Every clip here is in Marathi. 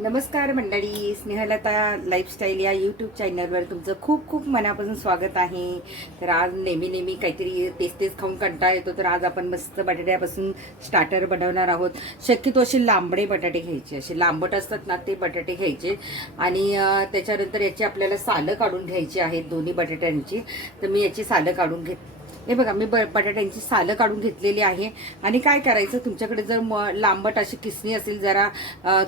नमस्कार मंडळी स्नेहलता लाईफस्टाईल या यूट्यूब चॅनलवर तुमचं खूप खूप मनापासून स्वागत आहे. तर आज नेहमी नेहमी काहीतरी तेच तेच खाऊन कंटाळा येतो तर आज आपण मस्त बटाट्यापासून स्टार्टर बनवणार आहोत. शक्यतो असे लांबडे बटाटे घ्यायचे असे लांबट असतात ना ते बटाटे घ्यायचे. आणि त्याच्यानंतर याची आपल्याला सालं काढून घ्यायची आहेत दोन्ही बटाट्यांची. तर मी याची सालं काढून घेत हे बघा मी ब बटाट्यांची सालं काढून घेतलेली आहे. आणि काय करायचं तुमच्याकडे जर म लांबट अशी किसणी असेल जरा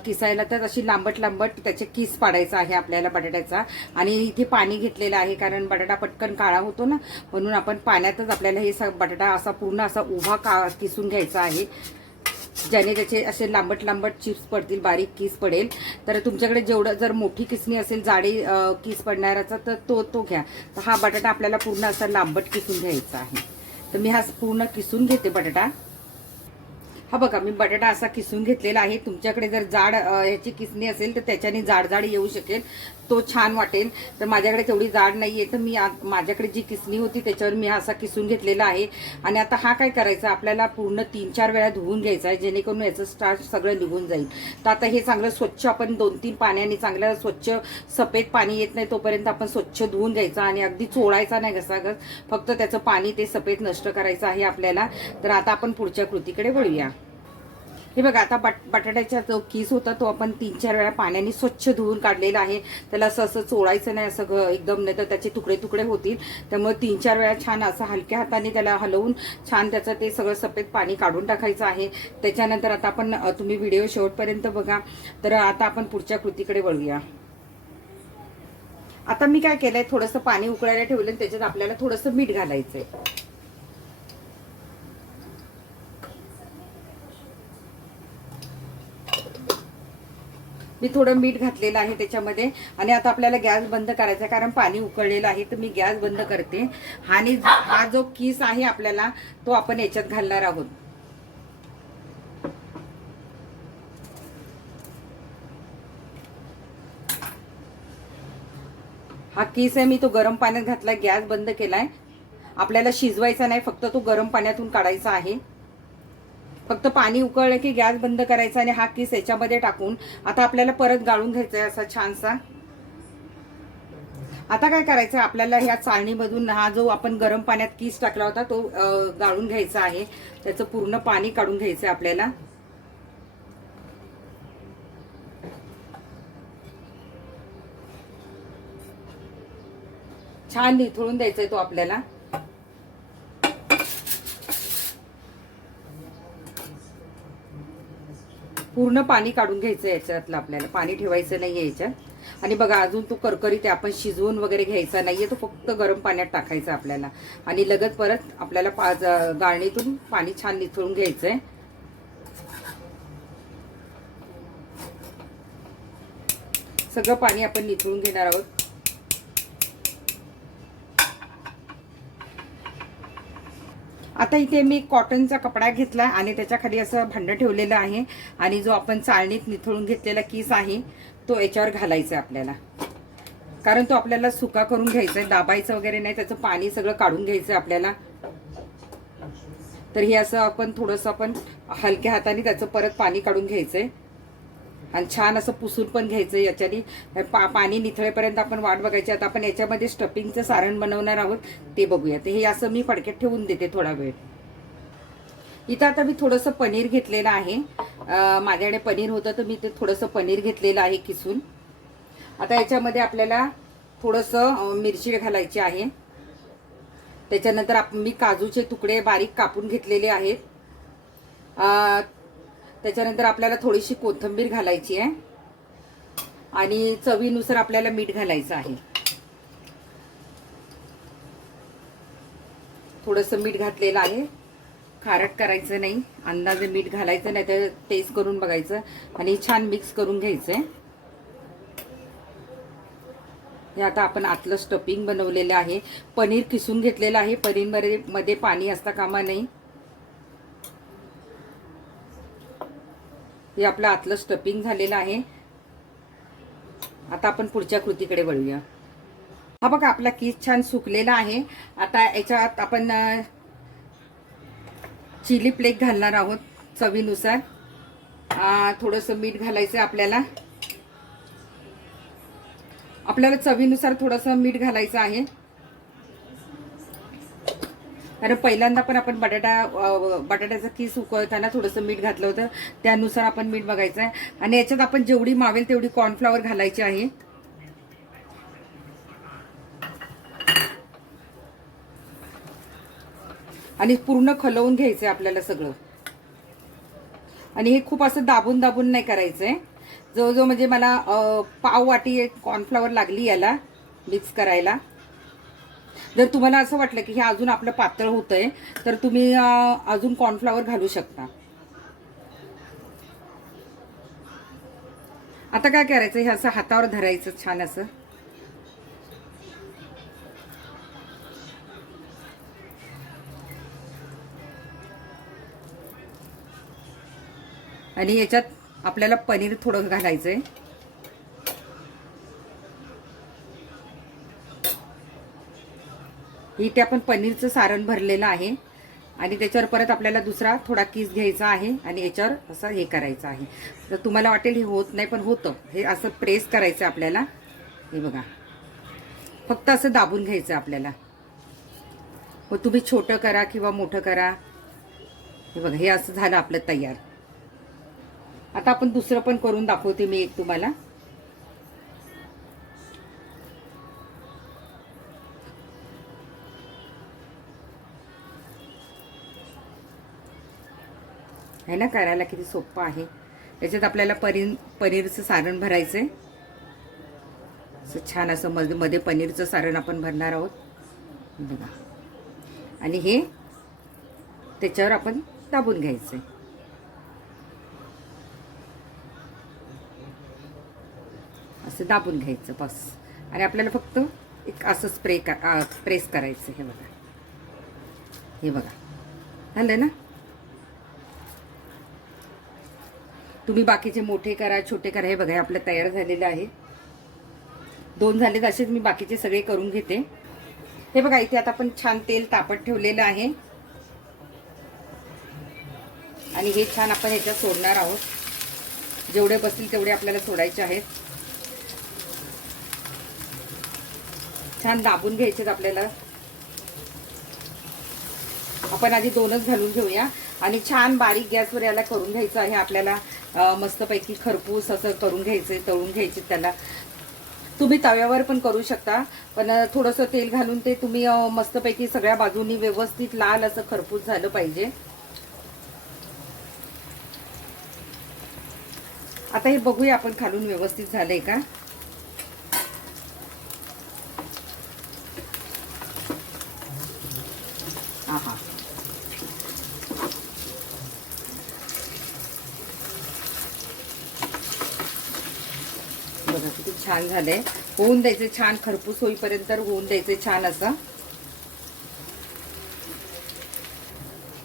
किसायला तर अशी लांबट लांबट त्याचे किस पाडायचा आहे आपल्याला बटाट्याचा. आणि इथे पाणी घेतलेलं आहे कारण बटाटा पटकन काळा होतो ना म्हणून आपण पाण्यातच आपल्याला हे स- बटाटा असा पूर्ण असा उभा का किसून घ्यायचा आहे. ज्याने त्याचे असे लांबट लांबट चिप्स पडतील बारीक किस पडेल. तर तुमच्याकडे जेवढं जर मोठी किसणी असेल जाडी किस पडणाऱ्याचा तर तो तो घ्या. तर हा बटाटा आपल्याला पूर्ण असा लांबट किसून घ्यायचा आहे. तर मी हा पूर्ण किसून घेते बटाटा. हा बघा मी बटाटा असा किसून घेतलेला आहे. तुमच्याकडे जर जाड ह्याची किसणी असेल तर त्याच्याने जाड जाड येऊ शकेल. तो छान वाटेल. तर माझ्याकडे तेवढी जाड नाही आहे तर मी आ- माझ्याकडे जी किसणी होती त्याच्यावर मी हा असा किसून घेतलेला आहे. आणि आता हा काय करायचा? आपल्याला पूर्ण तीन चार वेळा धुवून घ्यायचा आहे. जेणेकरून याचं स्टार्च सगळं निघून जाईल. तर आता हे चांगलं स्वच्छ आपण दोन तीन पाण्याने चांगलं स्वच्छ सफेद पाणी येत नाही तोपर्यंत आपण स्वच्छ धुवून घ्यायचा आणि अगदी चोळायचा नाही घसाघस. फक्त त्याचं पाणी ते सफेद नष्ट करायचं आहे आपल्याला. तर आता आपण पुढच्या कृतीकडे वळूया. हे बघा आता बट बटाट्याचा जो किस होता तो आपण तीन चार वेळा पाण्याने स्वच्छ धुवून काढलेला आहे. त्याला असं असं चोळायचं नाही असं एकदम नाही तर त्याचे तुकडे तुकडे होतील. त्यामुळे तीन चार वेळा छान असं हलक्या हाताने त्याला हलवून छान त्याचं ते सगळं सफेद पाणी काढून टाकायचं आहे. त्याच्यानंतर आता आपण तुम्ही व्हिडिओ शेवटपर्यंत बघा. तर आता आपण पुढच्या कृतीकडे वळूया. आता मी काय केलंय? थोडंसं पाणी उकळायला ठेवलं आणि त्याच्यात आपल्याला थोडंसं मीठ घालायचंय. मी थोडं मीठ घातलेलं आहे त्याच्यामध्ये आणि आता आपल्याला गॅस बंद करायचा आहे कारण पाणी उकळलेलं आहे तर मी गॅस बंद करते. आणि हा जो किस आहे आपल्याला तो आपण याच्यात घालणार आहोत. हा किस आहे मी तो गरम पाण्यात घातलाय गॅस बंद केलाय. आपल्याला शिजवायचा नाही फक्त तो गरम पाण्यातून काढायचा आहे. फक्त पाणी उकळलं की गॅस बंद करायचा आणि हा किस याच्यामध्ये टाकून आता आपल्याला परत गाळून घ्यायचा आहे असा छानसा. आता काय करायचं? आपल्याला ह्या चाळणीमधून हा जो आपण गरम पाण्यात किस टाकला होता तो गाळून घ्यायचा आहे. त्याचं पूर्ण पाणी काढून घ्यायचं आहे आपल्याला. छान निथळून द्यायचा आहे तो आपल्याला. पूर्ण पाणी काढून घ्यायचं याच्यातलं आपल्याला. पाणी ठेवायचं नाही याच्यात. आणि बघा अजून तो करकरीत ते आपण शिजवून वगैरे घ्यायचा नाहीये. तो फक्त गरम पाण्यात टाकायचा आपल्याला. आणि लगत परत आपल्याला पा- गाळणीतून पाणी छान निथळून घ्यायचंय. सगळं पाणी आपण निथळून घेणार आहोत. आता इथे मी कॉटनचा कपडा घेतला आणि त्याच्याखाली असं भांडं ठेवलेलं आहे. आणि जो आपण चाळणीत निथळून घेतलेला किस आहे तो याच्यावर घालायचा आहे आपल्याला. कारण तो आपल्याला सुका करून घ्यायचा आहे दाबायचं वगैरे नाही त्याचं पाणी सगळं काढून घ्यायचं आहे आपल्याला. तर हे असं आपण थोडंसं आपण हलक्या हाताने त्याचं परत पाणी काढून घ्यायचं आहे आणि छान असं पुसून पण घ्यायचं याच्याने. पा पाणी निथळेपर्यंत आपण वाट बघायची. आता आपण याच्यामध्ये स्टफिंगचं सारण बनवणार आहोत ते बघूया. तर हे असं मी फडक्यात ठेवून देते थोडा वेळ. इथं आता मी थोडंसं पनीर घेतलेलं आहे. माझ्याकडे पनीर होतं तर मी ते थोडंसं पनीर घेतलेलं आहे किसून. आता याच्यामध्ये आपल्याला थोडंसं मिरची घालायची आहे. त्याच्यानंतर आप मी काजूचे तुकडे बारीक कापून घेतलेले आहेत. त्याच्यानंतर आपल्याला थोडीशी कोथिंबीर घालायची आहे. आणि चवीनुसार आपल्याला मीठ घालायचं आहे. थोडंसं मीठ घातलेलं आहे. खारट करायचं नाही. अंदाजे मीठ घालायचं नाही तर टेस्ट करून बघायचं. आणि छान मिक्स करून घ्यायचंय. हे आता आपण आतलं स्टफिंग बनवलेलं आहे. पनीर किसून घेतलेलं आहे. पनीरमध्ये मध्ये पाणी असता कामा नाही. हे आपलं आतलं स्टपिंग झालेलं आहे. आता आपण पुढच्या कृतीकडे वळूया. हा बघा आपला केस छान सुकलेला आहे. आता याच्यात आपण चिली फ्लेक घालणार आहोत चवीनुसार. थोडंसं मीठ घालायचं आपल्याला. आपल्याला चवीनुसार थोडंसं मीठ घालायचं आहे. कारण पहिल्यांदा पण आपण बटाटा बटाट्याचं कीस किस उकळताना थोडंसं मीठ घातलं होतं. त्यानुसार आपण मीठ बघायचं आहे आणि याच्यात आपण जेवढी मावेल तेवढी कॉर्नफ्लॉवर घालायची आहे. आणि पूर्ण खलवून घ्यायचंय आपल्याला सगळं. आणि हे खूप असं दाबून दाबून नाही करायचंय. जवळजवळ म्हणजे मला पाव वाटी कॉर्नफ्लॉवर लागली याला मिक्स करायला. जर तुम्हाला असं वाटलं की हे अजून आपलं पातळ होतंय तर तुम्ही अजून कॉर्नफ्लॉवर घालू शकता. आता काय करायचं? हे असं हातावर धरायचं छान असं. आणि याच्यात आपल्याला पनीर थोडं घालायचं आहे इथे आपण पनीरचं सारण भरलेलं आहे. आणि त्याच्यावर परत आपल्याला दुसरा थोडा किस घ्यायचा आहे आणि याच्यावर असं हे करायचं आहे. तर तुम्हाला वाटेल हे होत नाही पण होतं. हे असं प्रेस करायचं आपल्याला. हे बघा. फक्त असं दाबून घ्यायचं आपल्याला. मग तुम्ही छोटं करा किंवा मोठं करा. हे बघा हे असं झालं आपलं तयार. आता आपण दुसरं पण करून दाखवते मी एक तुम्हाला. आहे ना? करायला किती सोपं आहे. त्याच्यात आपल्याला पनीर पनीरचं सारण भरायचं आहे असं छान असं मध्ये मध्ये पनीरचं सारण आपण भरणार आहोत. बघा. आणि हे त्याच्यावर आपण दाबून घ्यायचं आहे असं दाबून घ्यायचं बस. आणि आपल्याला फक्त एक असं स्प्रे कर प्रेस करायचं हे बघा. हे बघा. झालं ना? तुम्ही बाकीचे मोठे करा छोटे करा हे बघा हे आपलं तयार झालेलं आहे. दोन झालेत असेच मी बाकीचे सगळे करून घेते. हे बघा इथे आता आपण छान तेल तापत ठेवलेलं आहे. आणि हे छान आपण ह्याच्यात सोडणार आहोत. जेवढे बसतील तेवढे आपल्याला सोडायचे आहेत. छान दाबून घ्यायचेत आपल्याला. आपण आधी दोनच घालून घेऊया. आणि छान बारीक गॅसवर याला करून घ्यायचं आहे. आपल्याला मस्तपैकी खरपूस असं करून घ्यायचं तळून घ्यायचे त्याला. तुम्ही तव्यावर पण करू शकता पण थोडंसं तेल घालून ते तुम्ही मस्तपैकी सगळ्या बाजूनी व्यवस्थित लाल असं खरपूस झालं पाहिजे. आता हे बघूया आपण खालून व्यवस्थित झालंय का? छान झालंय. होऊन द्यायचे छान खरपूस होईपर्यंत होऊन द्यायचे छान असं.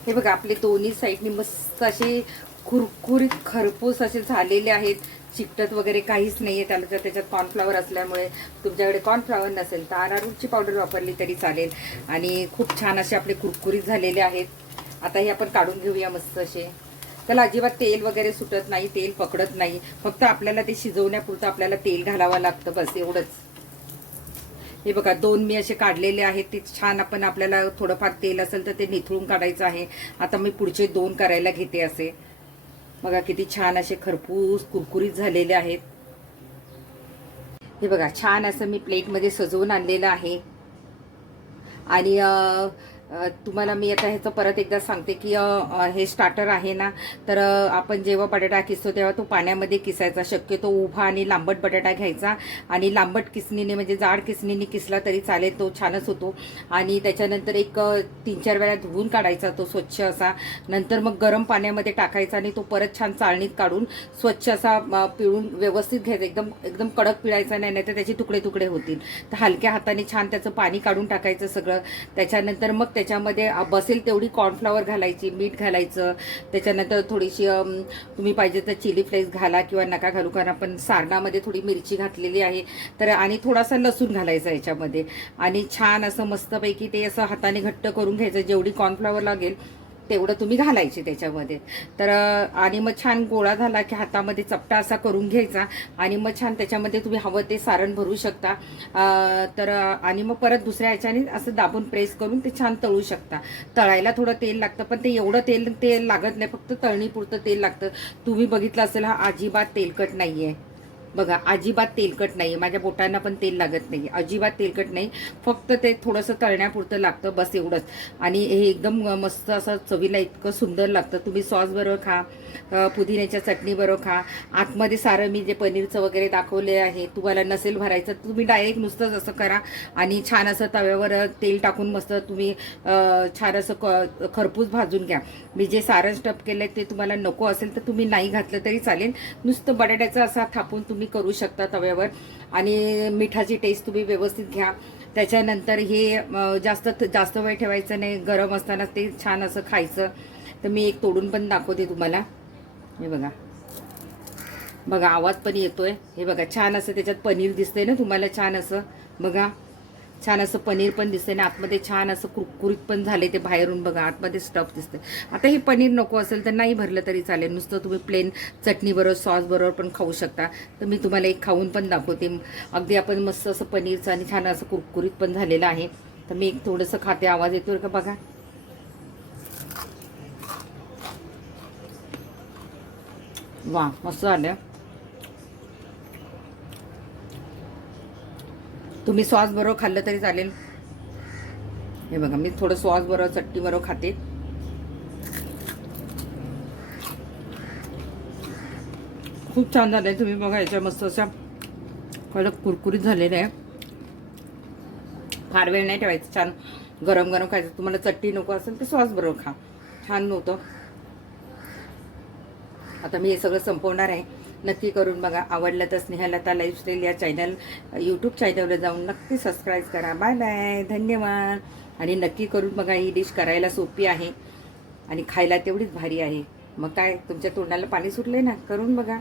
हे बघा आपले दोन्ही साईडनी मस्त असे खुरखुरीत खरपूस असे झालेले आहेत. चिकटत वगैरे काहीच नाही आहे त्याला. जर त्याच्यात कॉर्नफ्लॉवर असल्यामुळे तुमच्याकडे कॉर्नफ्लॉवर नसेल तर अरारूटची पावडर वापरली तरी चालेल. आणि खूप छान असे आपले कुरकुरीत झालेले आहेत. आता हे आपण काढून घेऊया मस्त असे. त्याला अजिबात तेल वगैरे सुटत नाही तेल पकडत नाही. फक्त आपल्याला ते शिजवण्यापुरतं आपल्याला तेल घालावं लागतं बस एवढंच. हे बघा दोन मी असे काढलेले आहेत ते छान आपण आपल्याला थोडंफार तेल असेल तर ते निथळून काढायचं आहे. आता मी पुढचे दोन करायला घेते असे. बघा किती छान असे खरपूस कुरकुरीत झालेले आहेत. हे बघा छान असं मी प्लेटमध्ये सजवून आणलेलं आहे. आणि तुम्हाला मी आता ह्याचं परत एकदा सांगते की हे स्टार्टर आहे ना तर आपण जेव्हा बटाटा किसतो तेव्हा तो पाण्यामध्ये किसायचा. शक्यतो उभा आणि लांबट बटाटा घ्यायचा आणि लांबट किसणीने म्हणजे जाड किसणीने किसला तरी चालेल तो छानच होतो. आणि त्याच्यानंतर एक तीन चार वेळा धुवून काढायचा तो स्वच्छ असा. नंतर मग गरम पाण्यामध्ये टाकायचा आणि तो परत छान चाळणीत काढून स्वच्छ असा पिळून व्यवस्थित घ्यायचा. एकदम एकदम कडक पिळायचा नाही नाहीतर त्याचे तुकडे तुकडे होतील. तर हलक्या हाताने छान त्याचं पाणी काढून टाकायचं सगळं. त्याच्यानंतर मग त्याच्यामध्ये बसेल तेवढी कॉर्नफ्लॉवर घालायची मीठ घालायचं. त्याच्यानंतर थोडीशी तुम्ही पाहिजे तर चिली फ्लेक्स घाला किंवा नका घालू कारण आपण सारणामध्ये थोडी मिरची घातलेली आहे. तर आणि थोडासा लसूण घालायचा याच्यामध्ये. आणि छान असं मस्तपैकी ते असं हाताने घट्ट करून घ्यायचं जेवढी कॉर्नफ्लॉवर लागेल तेवढं तुम्ही घालायचे त्याच्यामध्ये. तर आणि मग छान गोळा झाला की हातामध्ये चपटा असा करून घ्यायचा आणि मग छान त्याच्यामध्ये तुम्ही हवं ते सारण भरू शकता. तर आणि मग परत दुसऱ्या ह्याच्याने असं दाबून प्रेस करून ते छान तळू शकता. तळायला थोडं तेल लागतं पण ते एवढं तेल तेल लागत नाही फक्त तळणीपुरतं तेल लागतं. तुम्ही बघितलं असेल हा अजिबात तेलकट नाही आहे बघा अजिबात तेलकट नाही माझ्या बोटांना पण तेल लागत नाही अजिबात तेलकट नाही. फक्त ते थोडंसं तळण्यापुरतं लागतं बस एवढंच. आणि हे एकदम मस्त असं चवीला इतकं सुंदर लागतं. तुम्ही सॉस बरोबर खा पुदिन्याच्या चटणीबरोबर खा. आतमध्ये सारं मी जे पनीरचं वगैरे दाखवले आहे तुम्हाला नसेल भरायचं तुम्ही डायरेक्ट नुसतंच असं करा. आणि छान असं तव्यावर तेल टाकून मस्त तुम्ही छान असं क खरपूस भाजून घ्या. मी जे सारण स्टप केलं ते तुम्हाला नको असेल तर तुम्ही नाही घातलं तरी चालेल. नुसतं बटाट्याचा असा थापून तुम्ही तुम्ही करू शकता तव्यावर. आणि मिठाची टेस्ट तुम्ही व्यवस्थित घ्या. त्याच्यानंतर हे जास्त जास्त वेळ ठेवायचं नाही. गरम असताना ते छान असं खायचं. तर मी एक तोडून पण दाखवते तुम्हाला. हे बघा. बघा आवाज पण येतोय. हे बघा छान असं त्याच्यात पनीर दिसतंय ना तुम्हाला? छान असं. बघा. छान असं पनीर पण दिसतंय ना आतमध्ये छान असं कुरकुरीत पण झाले ते बाहेरून बघा आतमध्ये स्टफ दिसते आता हे पनीर नको असेल तर नाही भरलं तरी चालेल नुसतं तुम्ही प्लेन चटणीबरोबर सॉसबरोबर सॉस बरोबर पण खाऊ शकता. तर मी तुम्हाला एक खाऊन पण दाखवते. अगदी आपण मस्त असं पनीरचं आणि छान असं कुरकुरीत पण झालेलं आहे. तर मी एक थोडंसं खाते आवाज येतो का बघा? वा मस्त झालं. तुम्ही सॉस बरोबर खाल्लं तरी चालेल. हे बघा मी थोडं सॉस बरोबर चटणी बरोबर खाते. खूप छान झालं आहे तुम्ही बघा याच्या मस्त अशा कडक कुरकुरीत झालेलं आहे फार वेळ नाही ठेवायचं छान गरम गरम खायचं. तुम्हाला चटणी नको असेल तर सॉस बरोबर खा. छान नव्हतं आता मी हे सगळं संपवणार आहे. नक्की करून बघा. आवडलं तर स्नेहलता लाईफस्टाईल या चॅनल यूट्यूब चॅनलवर जाऊन नक्की सबस्क्राईब करा. बाय बाय धन्यवाद. आणि नक्की करून बघा ही डिश करायला सोपी आहे आणि खायला तेवढीच भारी आहे. मग काय तुमच्या तोंडाला पाणी सुटले ना? करून बघा.